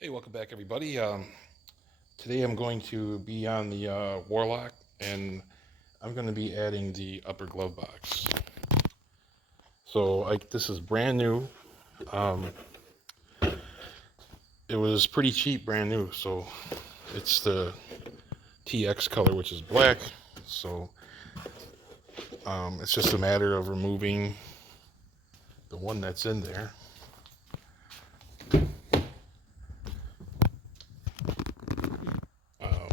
Hey, welcome back, everybody. Today I'm going to be on the Warlock, and I'm going to be adding the upper glove box. So this is brand new. Um, it was pretty cheap, brand new. So it's the TX color, which is black. So it's just a matter of removing the one that's in there. Um,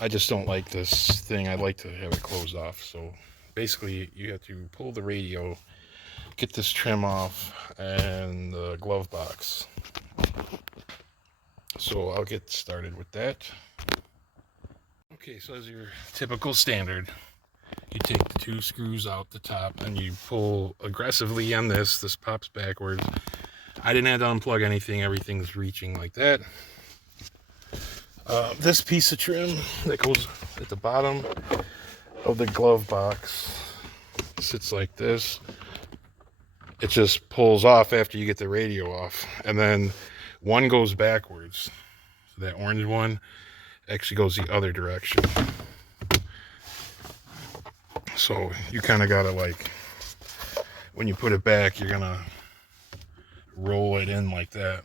I just don't like this thing. I like to have it closed off. So basically, you have to pull the radio, get this trim off, and the glove box. So I'll get started with that. Okay, so as your typical standard, you take the two screws out the top and you pull aggressively on this. This pops backwards. I didn't have to unplug anything. Everything's reaching like that. This piece of trim that goes at the bottom of the glove box sits like this. It just pulls off after you get the radio off, and then one goes backwards. So that orange one actually goes the other direction. So you kind of gotta, like, when you put it back, you're gonna roll it in like that.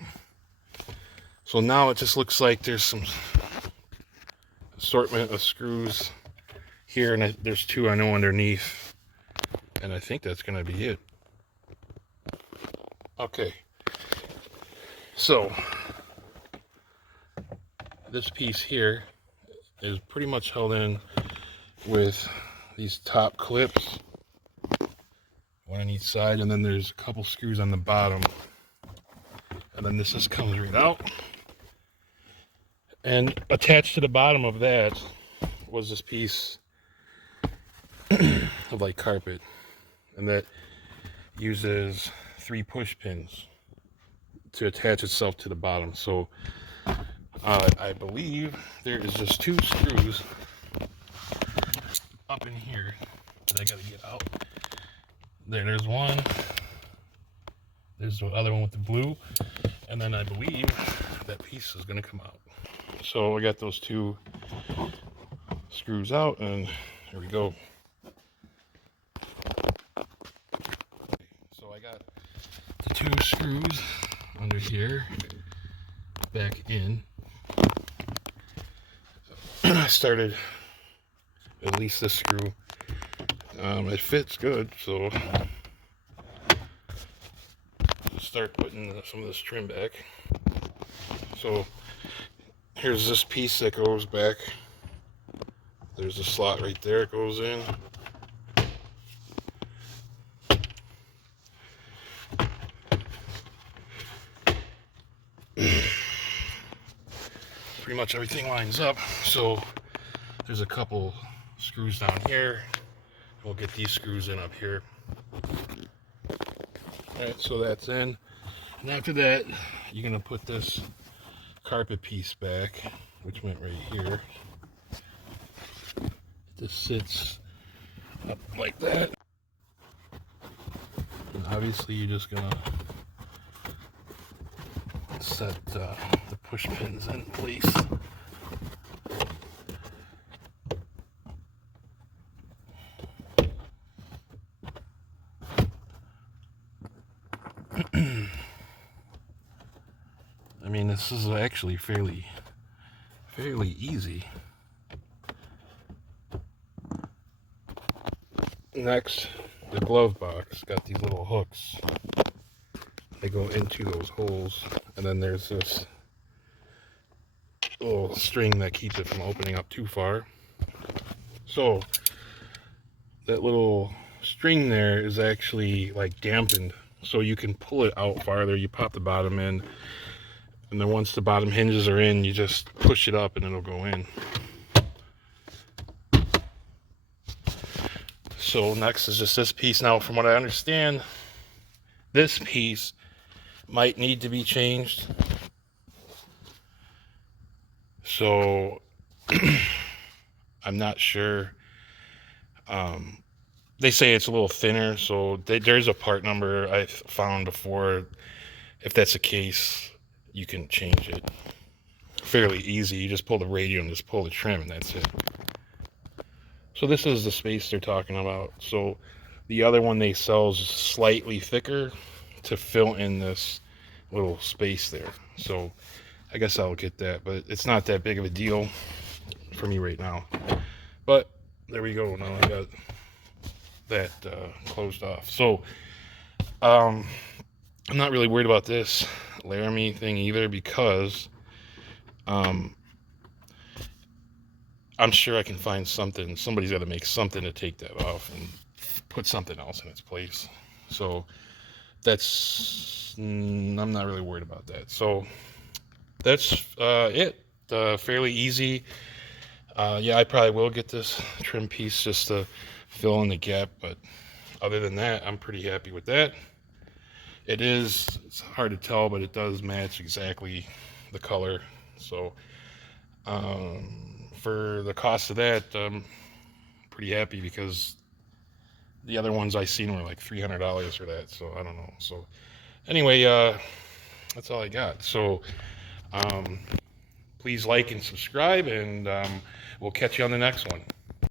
So now it just looks like there's some assortment of screws here, and there's two I know underneath, and I think that's gonna be it. Okay, so this piece here is pretty much held in with these top clips, one on each side, and then there's a couple screws on the bottom, and then this just comes right out. And attached to the bottom of that was this piece of like carpet, and that uses 3 push pins to attach itself to the bottom. So I believe there is just 2 screws up in here that I gotta get out. There's one. There's the other one with the blue, and then I believe that piece is gonna come out. So I got those 2 screws out, and here we go. So I got the 2 screws under here back in. I started at least this screw. It fits good, so start putting some of this trim back. So here's this piece that goes back. There's a slot right there it goes in. Pretty much everything lines up. So there's a couple screws down here. We'll get these screws in up here. Alright, so that's in. And after that, you're gonna put this carpet piece back, which went right here. This sits up like that. And obviously you're just gonna set the push pins in place. I mean, this is actually fairly easy. Next, the glove box got these little hooks. They go into those holes, and then there's this little string that keeps it from opening up too far. So that little string there is actually like dampened, so you can pull it out farther. You pop the bottom in, and then once the bottom hinges are in, you just push it up and it'll go in. So next is just this piece. Now, from what I understand, this piece might need to be changed. So I'm not sure. They say it's a little thinner, so there's a part number I found before. If that's the case, you can change it fairly easy. You just pull the radio and just pull the trim, and that's it. So this is the space they're talking about. So the other one they sell is slightly thicker to fill in this little space there. So I guess I'll get that, but it's not that big of a deal for me right now. But there we go. Now I got that closed off. So I'm not really worried about this Laramie thing either, because I'm sure I can find something. Somebody's got to make something to take that off and put something else in its place. So I'm not really worried about that. So that's it. Fairly easy. Yeah, I probably will get this trim piece just to fill in the gap, but other than that, I'm pretty happy with that. It's hard to tell, but it does match exactly the color. So for the cost of that, I'm pretty happy, because the other ones I seen were like $300 for that. So I don't know. So anyway, that's all I got. So please like and subscribe, and we'll catch you on the next one.